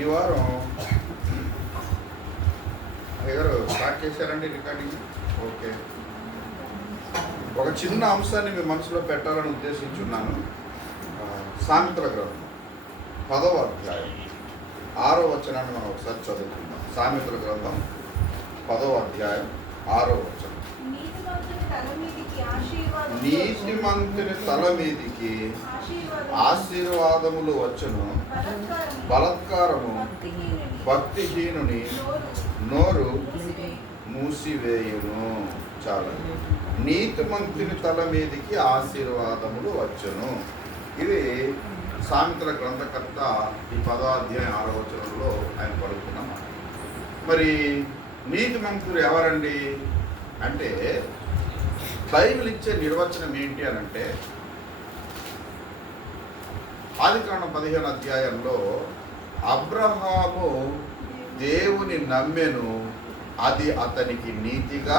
ఈ వారం ఎవరు స్టార్ట్ చేశారండి రికార్డింగ్? ఓకే, ఒక చిన్న అంశాన్ని మీ మనసులో పెట్టాలని ఉద్దేశించున్నాను. సామెతల గ్రంథం 10వ అధ్యాయం 6వ వచనాన్ని మనం ఒకసారి చదువుకుందాం. సామెతల గ్రంథం 10వ అధ్యాయం 6వ వచనం. నీతిమంతుని తల మీదికి ఆశీర్వాదములు వచ్చును, బలత్కారము భక్తిహీనుని నోరు మూసివేయును. చాలా, నీతిమంతుని తల మీదికి ఆశీర్వాదములు వచ్చును. ఇది సామెతల గ్రంథకర్త ఈ 10వ అధ్యాయం 6వ వచనంలో ఆయన పలుకున్న మాట. మరి నీతిమంతులు ఎవరండి అంటే, బైబిల్ ఇచ్చే నిర్వచనం ఏంటి అని అంటే, ఆదికాండం 15వ అధ్యాయంలో అబ్రహాము దేవుని నమ్మెను, అది అతనికి నీతిగా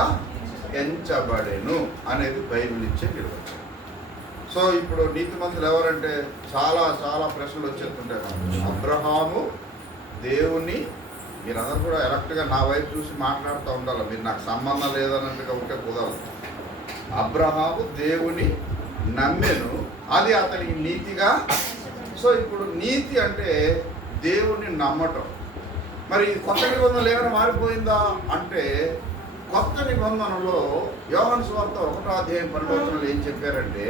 ఎంచబడెను అనేది బైబిల్ ఇచ్చే నిర్వచనం. సో ఇప్పుడు నీతిమంతులు ఎవరంటే చాలా చాలా ప్రశ్నలు వచ్చేస్తుంటాయి మనకు. అబ్రహాము దేవుని, మీరందరూ కూడా ఎలక్ట్గా నా వైపు చూసి మాట్లాడుతూ ఉండాలి, మీరు నాకు సంబంధం లేదన్నట్టుగా ఉంటే కుదరదు. అబ్రహాము దేవుని నమ్మెను, అది అతనికి నీతిగా. సో ఇప్పుడు నీతి అంటే దేవుని నమ్మటం. మరి కొత్త నిబంధనలు ఏమైనా మారిపోయిందా అంటే, కొత్త నిబంధనలో యోహాను సువార్త 1వ అధ్యాయం 12వ వచనంలో ఏం చెప్పారంటే,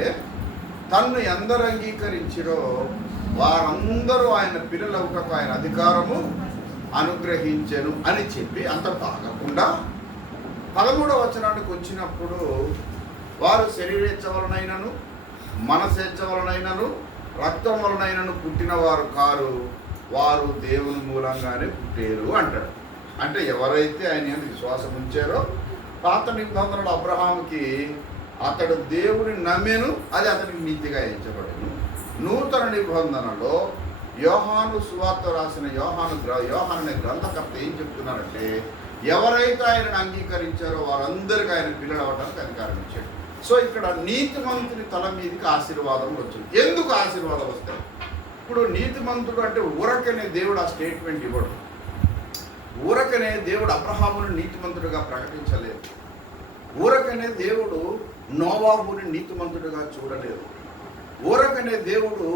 తన్ను ఎందరు అంగీకరించిరో వారందరూ ఆయన పిల్లలవుటకు ఆయన అధికారము అనుగ్రహించెను అని చెప్పి, అంత కాకుండా 13వ వచనానికి వచ్చినప్పుడు, వారు శరీరేచ్ఛ వలనైనను మనసేచ్ఛ వలనైనను రక్తం వలనైనను పుట్టిన వారు కారు, వారు దేవుని మూలంగానే పుట్టారు అంటాడు. అంటే ఎవరైతే ఆయన విశ్వాసం ఉంచారో, పాత నిబంధనలు అబ్రహాముకి అతడు దేవుని నమ్మెను, అది అతనికి నీతిగా ఎంచబడెను. నూతన నిబంధనలో యోహాను సువార్త రాసిన యోహాను అనే గ్రంథకర్త ఏం చెప్తున్నారంటే, ఎవరైతే ఆయనను అంగీకరించారో వారందరికీ ఆయన పిల్లలు అవ్వడానికి అధికారం ఇచ్చాడు. సో ఇక్కడ నీతిమంతుని తల మీదకి ఆశీర్వాదం వచ్చింది. ఎందుకు ఆశీర్వాదం వస్తాయి? ఇప్పుడు నీతిమంతుడు అంటే ఊరకనే దేవుడు ఆ స్టేట్మెంట్ ఇవ్వడు. ఊరకనే దేవుడు అబ్రహామును నీతిమంతుడుగా ప్రకటించలేదు. ఊరకనే దేవుడు నోవాహుని నీతిమంతుడుగా చూడలేదు. ఊరకనే దేవుడు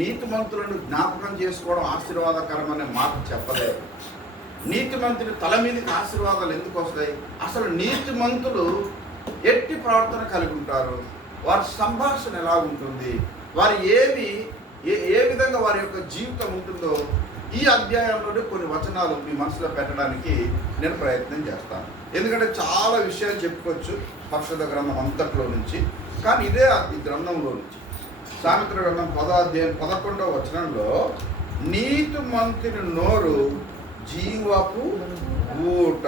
నీతిమంతులను జ్ఞాపకం చేసుకోవడం ఆశీర్వాదకరమనే మాట చెప్పలేదు. నీతిమంతుని తల మీదకి ఆశీర్వాదాలు ఎందుకు వస్తాయి? అసలు నీతిమంతులు ఎట్టి ప్రవర్తన కలిగి ఉంటారు, వారి సంభాషణ ఎలా ఉంటుంది, వారు ఏ విధంగా వారి యొక్క జీవితం ఉంటుందో ఈ అధ్యాయంలోనే కొన్ని వచనాలు మీ మనసులో పెట్టడానికి నేను ప్రయత్నం చేస్తాను. ఎందుకంటే చాలా విషయాలు చెప్పుకోవచ్చు పరిశుద్ధ గ్రంథం అంతట్లో నుంచి, కానీ ఇదే ఈ గ్రంథంలో నుంచి సామెతల గ్రంథం 10వ అధ్యాయం 11వ వచనంలో, నీతిమంతుని నోరు జీవపు ఊట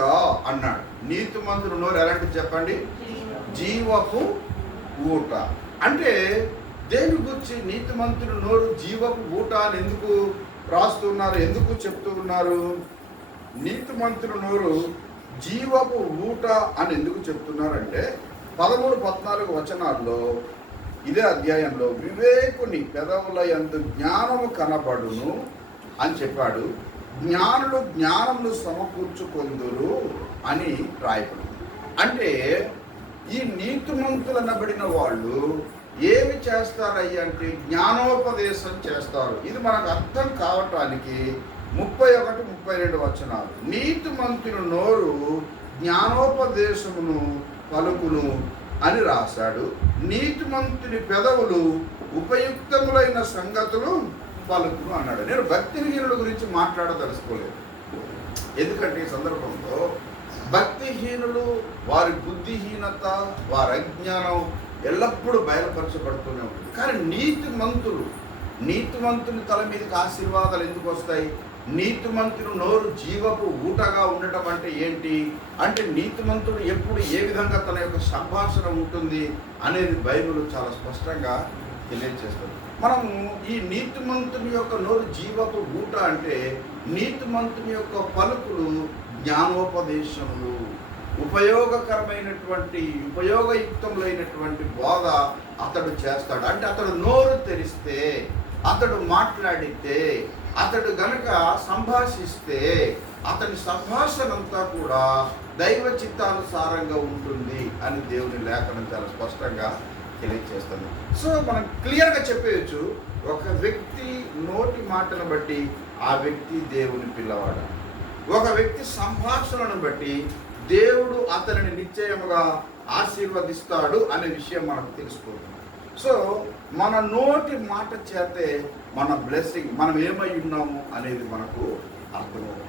అన్నాడు. నీతిమంతుని నోరు ఎలాంటిది చెప్పండి? జీవపు ఊట. అంటే దేని గురించి నీతిమంతుని నోరు జీవపు ఊట అని ఎందుకు రాస్తున్నారు, ఎందుకు చెప్తూ ఉన్నారు? నీతిమంతుని నోరు జీవపు ఊట అని ఎందుకు చెప్తున్నారంటే, 13-14 వచనాల్లో ఇదే అధ్యాయంలో వివేకుని పెదవుల యందు జ్ఞానము కనబడును అని చెప్పాడు. జ్ఞానులు జ్ఞానమును సమకూర్చుకొందురు అని రాయబడింది. అంటే ఈ నీతిమంతులనబడిన వాళ్ళు ఏమి చేస్తారయ్య అంటే జ్ఞానోపదేశం చేస్తారు. ఇది మనకు అర్థం కావటానికి 31-32 వచనాలు. నీతిమంతుని నోరు జ్ఞానోపదేశమును పలుకును అని రాశాడు. నీతిమంతుని పెదవులు ఉపయుక్తములైన సంగతులు పలుకును అన్నాడు. నేను భక్తిహీనుల గురించి మాట్లాడదలుచుకోలేదు, ఎందుకంటే ఈ సందర్భంలో భక్తిహీనులు, వారి బుద్ధిహీనత, వారి అజ్ఞానం ఎల్లప్పుడూ బయలుపరచబడుతూనే ఉంటుంది. కానీ నీతిమంతుని తల మీదకి ఆశీర్వాదాలు ఎందుకు వస్తాయి? నీతిమంతుడు నోరు జీవపు ఊటగా ఉండటం అంటే ఏంటి అంటే, నీతిమంతుడు ఎప్పుడు ఏ విధంగా తన యొక్క సంభాషణ ఉంటుంది అనేది బైబిల్ చాలా స్పష్టంగా తెలియజేస్తుంది. మనము ఈ నీతిమంతుని యొక్క నోరు జీవపు ఊట అంటే, నీతిమంతుని యొక్క పలుకులు జ్ఞానోపదేశములు, ఉపయోగయుక్తములైనటువంటి బోధ అతడు చేస్తాడు. అంటే అతడు నోరు తెరిస్తే అతడు మాట్లాడితే, అతడు గనక సంభాషిస్తే, అతని సంభాషణంతా కూడా దైవ చిత్తానుసారంగా ఉంటుంది అని దేవుని లేఖనం చాలా స్పష్టంగా తెలియజేస్తుంది. సో మనం క్లియర్గా చెప్పేయచ్చు, ఒక వ్యక్తి నోటి మాటను బట్టి ఆ వ్యక్తి దేవుని పిల్లవాడు. ఒక వ్యక్తి సంభాషణను బట్టి దేవుడు అతనిని నిశ్చయముగా ఆశీర్వదిస్తాడు అనే విషయం మనకు తెలిసిపోతుంది. సో మన నోటి మాట చేతే మన బ్లెస్సింగ్, మనం ఏమై ఉన్నాము అనేది మనకు అర్థమవుతుంది.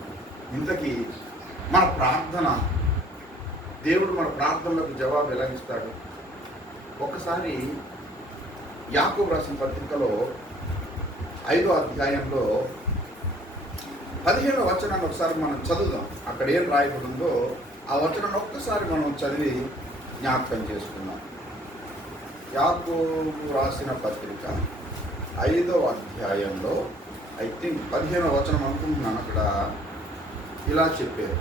ఇంతకీ మన ప్రార్థన, దేవుడు మన ప్రార్థనలకు జవాబు ఎలా ఇస్తాడు? ఒకసారి యాకోబు రాసిన పత్రికలో 5వ అధ్యాయంలో 15వ వచనాన్ని ఒకసారి మనం చదువుదాం. అక్కడ ఏం రాయబడిందో ఆ వచనాన్ని ఒక్కసారి మనం చదివి జ్ఞాపకం చేసుకున్నాం. యాకోబు రాసిన పత్రిక 5వ అధ్యాయంలో ఐ థింక్ 15వ వచనం అనుకుంటున్నాను. అక్కడ ఇలా చెప్పారు,